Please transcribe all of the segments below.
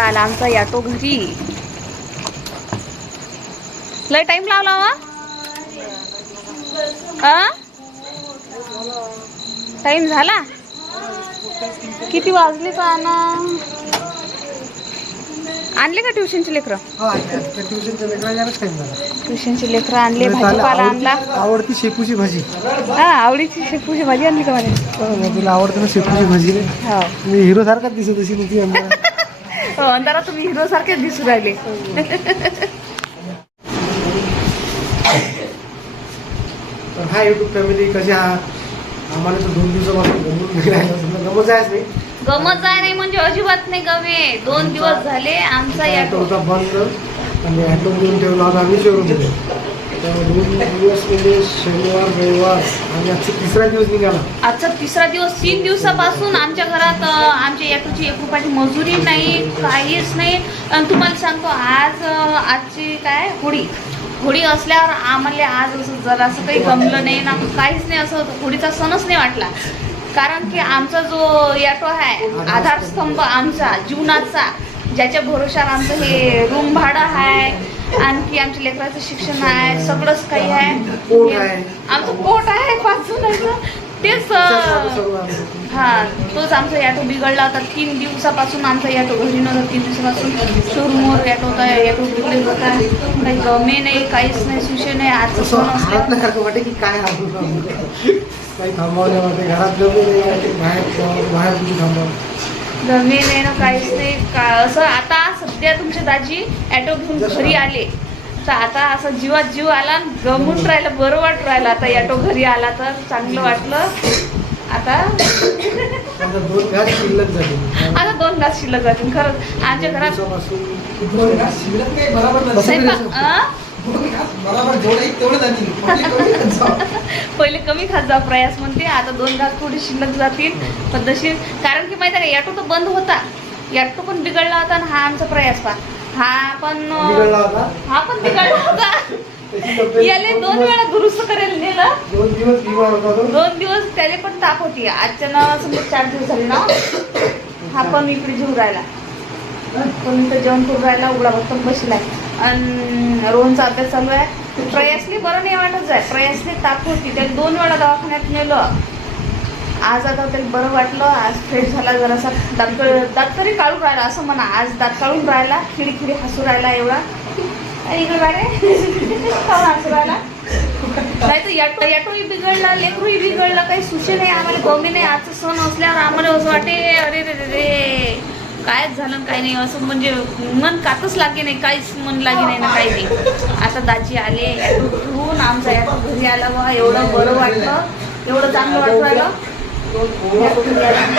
आता आला आमचा याटो घरी. लय टाइम लावला वा. टाइम झाला. किती वाजले का ना. आणले का ट्युशनचे लेकरं. ट्युशनचे लेकरं आणले. भाजीपाला आणला. आवडती शेपूची भाजी. हा आवडीची शेपूची भाजी आणली का मला. तुला आवडते ना शेपूची भाजी रे. हो मी हिरो सारखाच दिसत अशी नव्हती अंधारात. हो अंधारात तुम्ही हिरो सारखेच दिसू राहिले. हाय युट्यूब फॅमिली, कशी आहात. आम्हाला तर 2 दिवसापासून गमत जायच नाही. गमत जाय नाही म्हणजे अजिबात नाही गमे. 2 दिवस झाले आमचा याटो होता बंद आणि ॲटो घेऊन ठेवला होता आम्ही शोरूममध्ये. त्यामुळे 2 दिवस म्हणजे शनिवार रविवार आणि आजचा 3रा दिवस निघाला. आजचा 3रा दिवस. 3 दिवसापासून आमच्या घरात आमच्या याटोची 1 रुपयाची मजुरी नाही, काहीच नाही. आणि तुम्हाला सांगतो आजची काय होळी असल्यावर आम्हाला आज असं जरासं काही गमलं नाही ना, काहीच नाही. असं होळीचा सणच नाही वाटला. कारण की आमचा जो याटो आहे आधारस्तंभ आमचा जीवनाचा, ज्याच्या भरोशावर आमचं हे रूम भाडं आहे, आणखी आमच्या लेकराचं शिक्षण आहे, सगळंच काही आहे. आमचं पोट आहे 5 जणांचं. तेच हां तोच आमचा याटो बिघडला होता. 3 दिवसापासून आमचा याटो घरी नव्हता. 3 दिवसापासून शोरूमवर याटो होता. याटो बिघडले होता. काही गमे नाही, काहीच नाही, सुशे नाही. आजचं सण वाटे की काय काही थांबवण्या वाटे घरात बाहेर तुझी थांबव गमे नाही ना, काहीच नाही का. असं आता सध्या तुमचे दाजी ॲटो घेऊन घरी आले तर आता असं जीवात जीव आला. गमून राहिलं, बरं वाटून राहिलं. आता याटो घरी आला तर चांगलं वाटलं. आता 2 घास शिल्लक झाली. आता 2 घास शिल्लक जातील. खरंच आमच्या घरात पहिले कमी खात जा प्रयास म्हणते. आता 2 घास थोडी शिल्लक जातील पद्धतशीर. कारण की माहिती आहे का याटो तर बंद होता, याटो पण बिघडला होता. आणि हा आमचा प्रयास पा हा पण बिघडला होता. याले 2 वेळा दुरुस्त करायला नेलं. 2 दिवस त्याले पण ताप होती. आजच्या ना समजा 4 दिवस झाले ना. हा पण इकडे जेवून राहिला, पण इकडे जेवण करून राहिला. उघडा फक्त बसलाय. आणि रोहनचा अभ्यास चालू आहे. प्रयासने बरं नाही वाटत जाय. प्रयासने ताप होती, त्याला 2 वेळा दवाखान्यात नेलं. आज आता तरी बरं वाटलं. आज फ्रेश झाला जरासा. दात तरी काढून राहिला असं म्हणा. आज दात काढून राहिला, खिडी हसू राहिला एवढा. इकडे बारे हसू राहिला. नाही तर याटोही बिघडला, लेकरूही बिघडला. काही सुशे नाही, आम्हाला गमे नाही. आजचं सण असल्यावर आम्हाला असं वाटे अरे रे रे कायच झालं काही नाही. असं म्हणजे मन कातच लागे नाही, काहीच मन लागे नाही ना, काही नाही. आता दाजी आले याटो घेऊन. आमचा याटो घरी आला बा. एवढं बरं वाटलं, एवढं चांगलं वाटू राहिलं.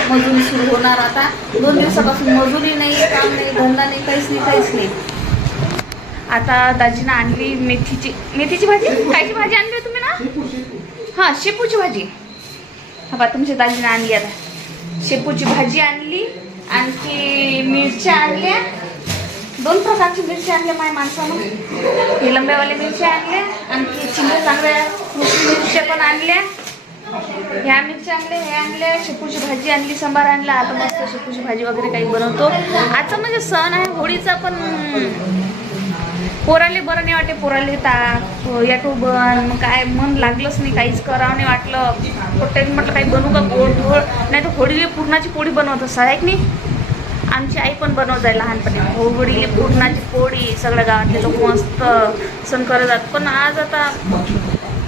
मजुरी सुरू होणार आता. 2 दिवसापासून मजुरी नाही, काम नाही, धंदा नाही, काहीच नाही. आता दाजीनं आणली मेथीची भाजी. कायची भाजी आणली तुम्ही ना. हां शेपूची भाजी. हा बा तुमच्या दाजीनं आणली. आता शेपूची भाजी आणली. आणखी मिरच्या आणल्या. 2 प्रकारची मिरच्या आणल्या माझ्या माणसानं. हे लंब्यावाल्या मिरच्या आणल्या. आणखी चिंगल्या चांगल्या मिरच्या पण आणल्या. ह्या मिरच्या आणल्या, हे आणल्या. शेपूची भाजी आणली, सांबार आणला. आता मस्त शेपूची भाजी वगैरे काही बनवतो. आजचा म्हणजे सण आहे होळीचा. पण पोराले बरं नाही वाटे. पोराले याटो मग काय मन लागलंच नाही, काहीच करावं नाही वाटलं. पोट्याने म्हटलं काही बनवू का गोड धोळ. नाही तर होळीले पुरणाची पोळी बनवत असं आहे की नाही. आमची आई पण बनवत जाय लहानपणी. होळीले पुरणाची पोळी सगळ्या गावातले लोक मस्त सण करत जात. पण आज आता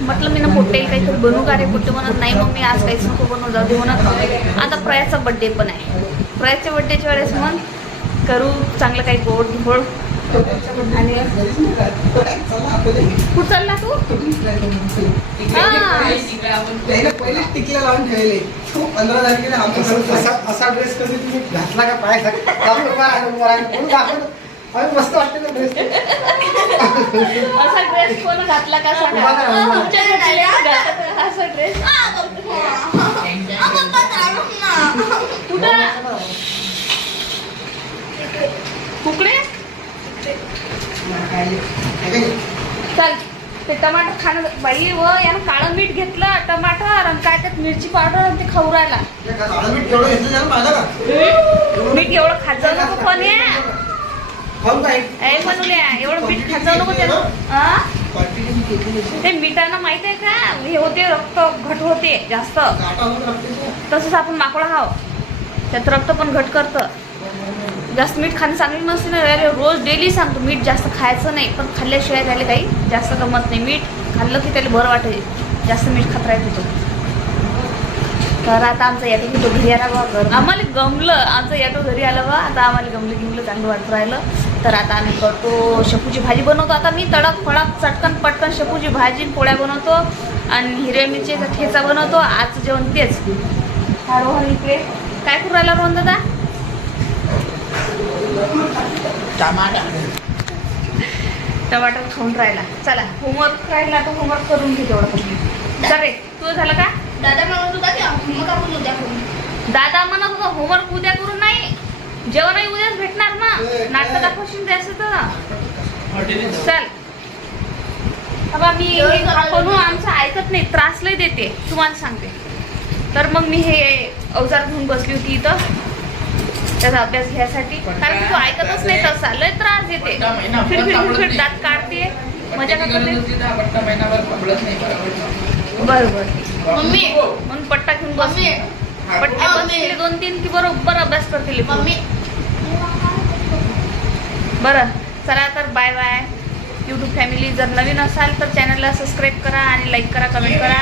म्हटलं मी ना पोट्टे काहीतरी बनवू का रे. पोट्टे म्हणत नाही मग मी आज काहीच नको बनवू, जाऊ दे म्हणत. आता प्रयाचा बड्डे पण आहे. प्रयाच्या बड्डेच्या वेळेस मग करू चांगलं काही गोड धोळ. आणि कुठं चालला तू. असा ड्रेस कधी तुम्ही घातला का पाय मस्त वाटते ना ड्रेस. असा ड्रेस कोण घातला का सांगा. असा ड्रेस कुठं कुकडे चल. ते टमाटर खाणं बाई व यानं काळं मीठ घेतलं, टमाटर आणि काय त्यात मिरची पावडर आणि ते खाऊ राहिला. मीठ एवढं खात जाऊ नको पण ए म्हणूया एवढं मीठ खात जाऊ नको त्याला आ? ते मिठानं माहित आहे का हे होते रक्त घट होते जास्त. तसंच आपण माकडं हाव त्यात रक्त पण घट करतं. जास्त मीठ खाणं चांगलं नसते ना. त्याला रोज डेली सांगतो मीठ जास्त खायचं नाही, पण खाल्ल्याशिवाय त्याला काही जास्त गमत नाही. मीठ खाल्लं की त्याला बरं वाटेल, जास्त मीठ खात राहत होतं. तर आता आमचं याटो की तो घरी आला बा. घर आम्हाला गमलं, आमचं याटो घरी आलं बा. आता आम्हाला गमलं चांगलं वाटत राहिलं. तर आता आम्ही करतो शेपूची भाजी बनवतो. आता मी तडक फडक चटकन पटकन शेपूची भाजी पोळ्या बनवतो आणि हिरव्या मिरचीचा ठेचा बनवतो. आजचं जेवण तेच. हा रोहन इकडे काय करू राहिला रोहन दादा? टमाटर खाऊन राहिला. चला होमवर्क राहिला तर होमवर्क करून घे तेवढं पण. चल रे तुझं झालं का? दादा म्हणत होता की होमवर्क आपण उद्या करू. दादा म्हणत होता होमवर्क उद्या करून नाही, जेवणही उद्याच भेटणार ना. नाटक दाखवशील द्यायचं तर चल. बाबा मी बनवून आमचं ऐकत नाही, त्रास लय देते तुम्हाला सांगते. तर मग मी हे अवजार घेऊन बसली होती इथं त्याचा अभ्यास घ्यायसाठी. कारण की तो ऐकतच नाही, तसा लय त्रास देते. फिर दात काढते, मजा करते. बरोबर मम्मी म्हणून पट्टा घेऊन बसली. पट्टे बसले 2-3 की बरोबर अभ्यास करतील. मम्मी बरं चला तर बाय बाय. यूट्यूब फॅमिली जर नवीन असाल तर चॅनलला सबस्क्राईब करा आणि लाईक करा, कमेंट करा.